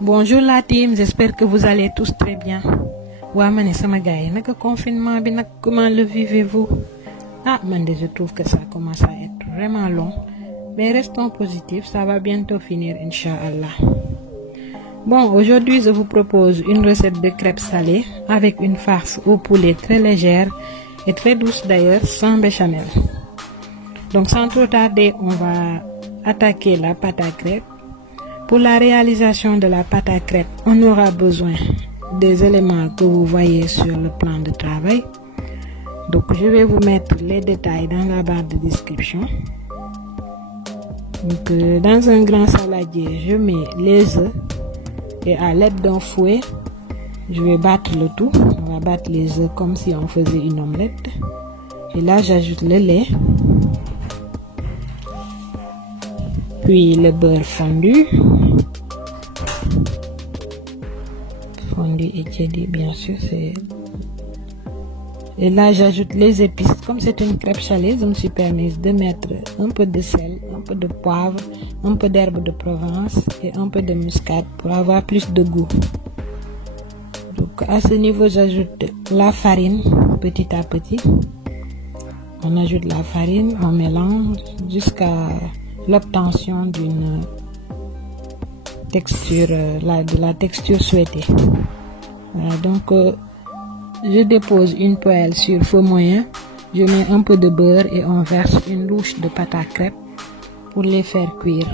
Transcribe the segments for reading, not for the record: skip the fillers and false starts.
Bonjour la team, j'espère que vous allez tous très bien. Waa ma ne sama gars yi naka confinement bi nag comment le vivez-vous? Man je trouve que ça commence à être vraiment long, mais restons positifs, ça va bientôt finir Inch'Allah. Bon, aujourd'hui je vous propose une recette de crêpes salées avec une farce au poulet très légère et très douce d'ailleurs, sans béchamel. Donc sans trop tarder, on va attaquer la pâte à crêpes. Pour la réalisation de la pâte à crêpes, on aura besoin des éléments que vous voyez sur le plan de travail. Donc je vais vous mettre les détails dans la barre de description. Donc dans un grand saladier, je mets les œufs et à l'aide d'un fouet, je vais battre le tout. On va battre les œufs comme si on faisait une omelette. Et là, j'ajoute le lait, puis le beurre fondu et tiédi, bien sûr. Et là, j'ajoute les épices. Comme c'est une crêpe salée, je me suis permise de mettre un peu de sel, un peu de poivre, un peu d'herbe de Provence et un peu de muscade pour avoir plus de goût. Donc à ce niveau, j'ajoute la farine petit à petit. On ajoute la farine, on mélange jusqu'à l'obtention d'une texture, de la texture souhaitée. Voilà, donc je dépose une poêle sur feu moyen, je mets un peu de beurre et on verse une louche de pâte à crêpes pour les faire cuire.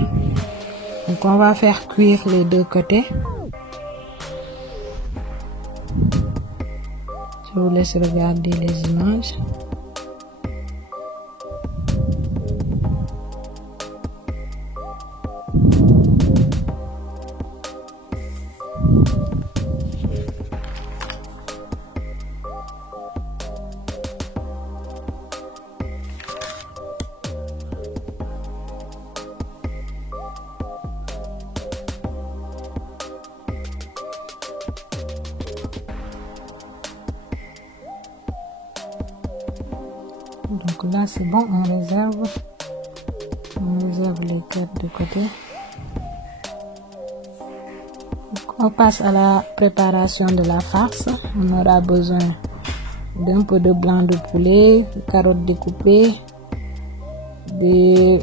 Donc on va faire cuire les deux côtés. Je vous laisse regarder les images. Donc là c'est bon, on réserve les crêpes de côté. Donc, on passe à la préparation de la farce. On aura besoin d'un peu de blanc de poulet, de carottes découpées, des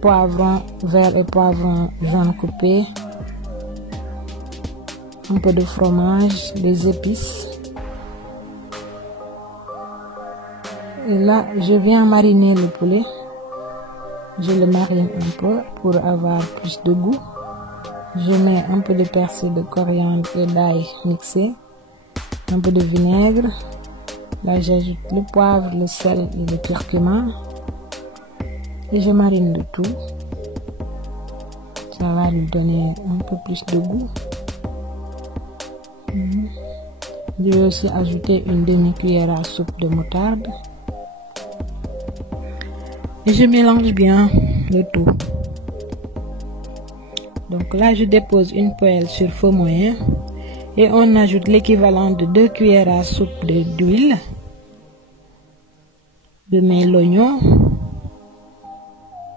poivrons verts et poivrons jaunes coupés, un peu de fromage, des épices. Et là, je viens mariner le poulet. Je le marine un peu pour avoir plus de goût. Je mets un peu de persil, de coriandre et d'ail mixé, un peu de vinaigre. Là, j'ajoute le poivre, le sel et le curcuma. Et je marine le tout. Ça va lui donner un peu plus de goût. Je vais aussi ajouter une demi-cuillère à soupe de moutarde. Et je mélange bien le tout. Donc là, je dépose une poêle sur feu moyen et on ajoute l'équivalent de 2 cuillères à soupe d'huile. Je mets l'oignon.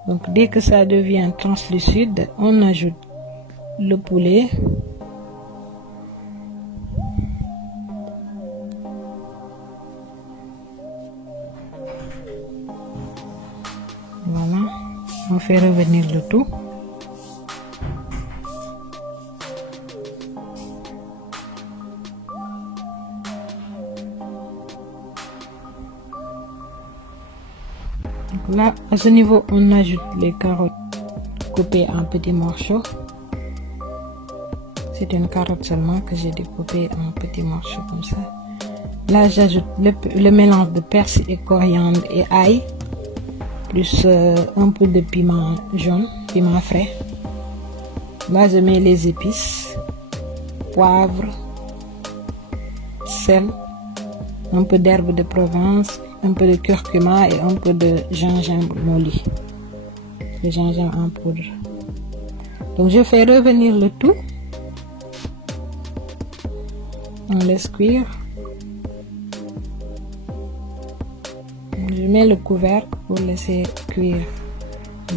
Donc dès que ça devient translucide, on ajoute le poulet. Voilà, on fait revenir le tout. Donc là, à ce niveau, on ajoute les carottes coupées en petits morceaux. C'est une carotte seulement que j'ai découpée en petits morceaux comme ça. Là, j'ajoute le mélange de persil et coriandre et ail, plus un peu de piment jaune, piment frais. Là, je mets les épices, poivre, sel, un peu d'herbe de Provence, un peu de curcuma et un peu de gingembre molli. Le gingembre en poudre. Donc, je fais revenir le tout. On laisse cuire. Je mets le couvercle pour laisser cuire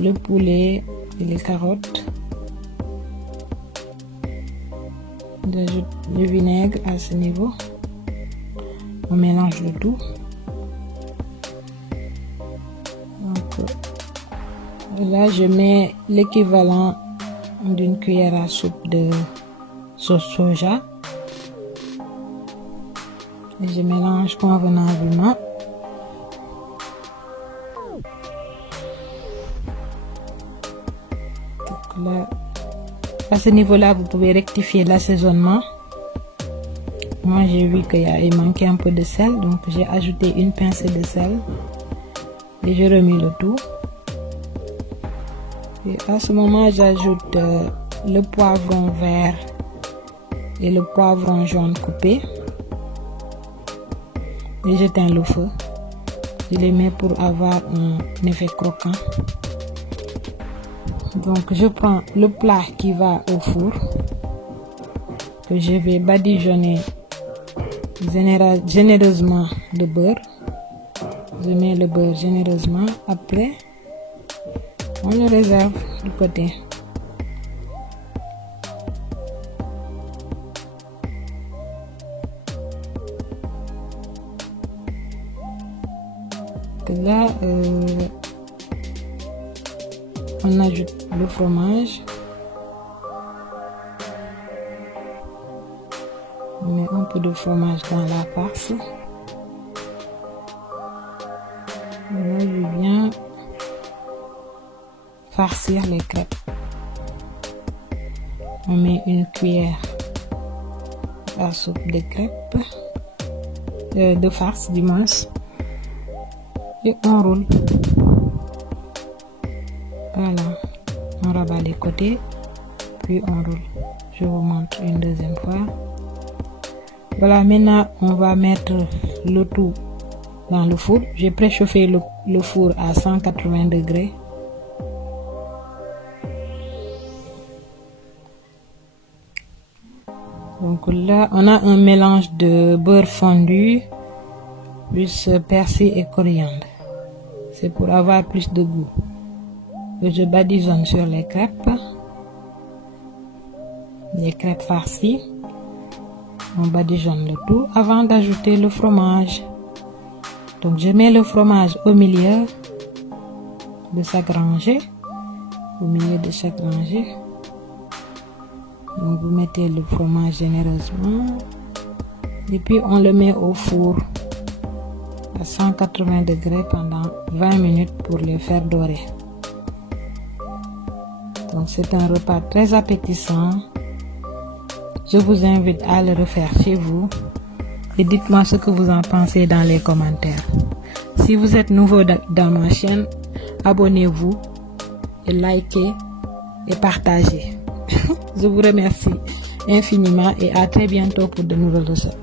le poulet et les carottes. J'ajoute du vinaigre à ce niveau. On mélange le tout. Donc, là, je mets l'équivalent d'une cuillère à soupe de sauce soja. Et je mélange convenablement. Donc là, à ce niveau-là, vous pouvez rectifier l'assaisonnement. Moi, j'ai vu qu'il manquait un peu de sel, donc j'ai ajouté une pincée de sel et je remets le tout. Et à ce moment, j'ajoute le poivron vert et le poivron jaune coupé et j'éteins le feu. Je les mets pour avoir un effet croquant. Donc, je prends le plat qui va au four que je vais badigeonner généreusement de beurre. Je mets le beurre généreusement. Après, on le réserve de côté. Là, on ajoute le fromage. On met un peu de fromage dans la farce. Là, je viens farcir les crêpes. On met une cuillère à soupe de crêpes, de farce du moins, et on roule. Voilà, on rabat les côtés, puis on roule. Je vous montre une deuxième fois. Voilà, maintenant on va mettre le tout dans le four. J'ai préchauffé le four à 180 degrés. Donc là, on a un mélange de beurre fondu plus persil et coriandre. C'est pour avoir plus de goût. Je badigeonne sur les crêpes farcies. On badigeonne le tout avant d'ajouter le fromage. Donc je mets le fromage au milieu de chaque rangée. Au milieu de chaque rangée. Donc vous mettez le fromage généreusement. Et puis on le met au four à 180 degrés pendant 20 minutes pour les faire dorer. Donc c'est un repas très appétissant. Je vous invite à le refaire chez vous et dites-moi ce que vous en pensez dans les commentaires. Si vous êtes nouveau dans ma chaîne, abonnez-vous et likez et partagez. Je vous remercie infiniment et à très bientôt pour de nouvelles recettes.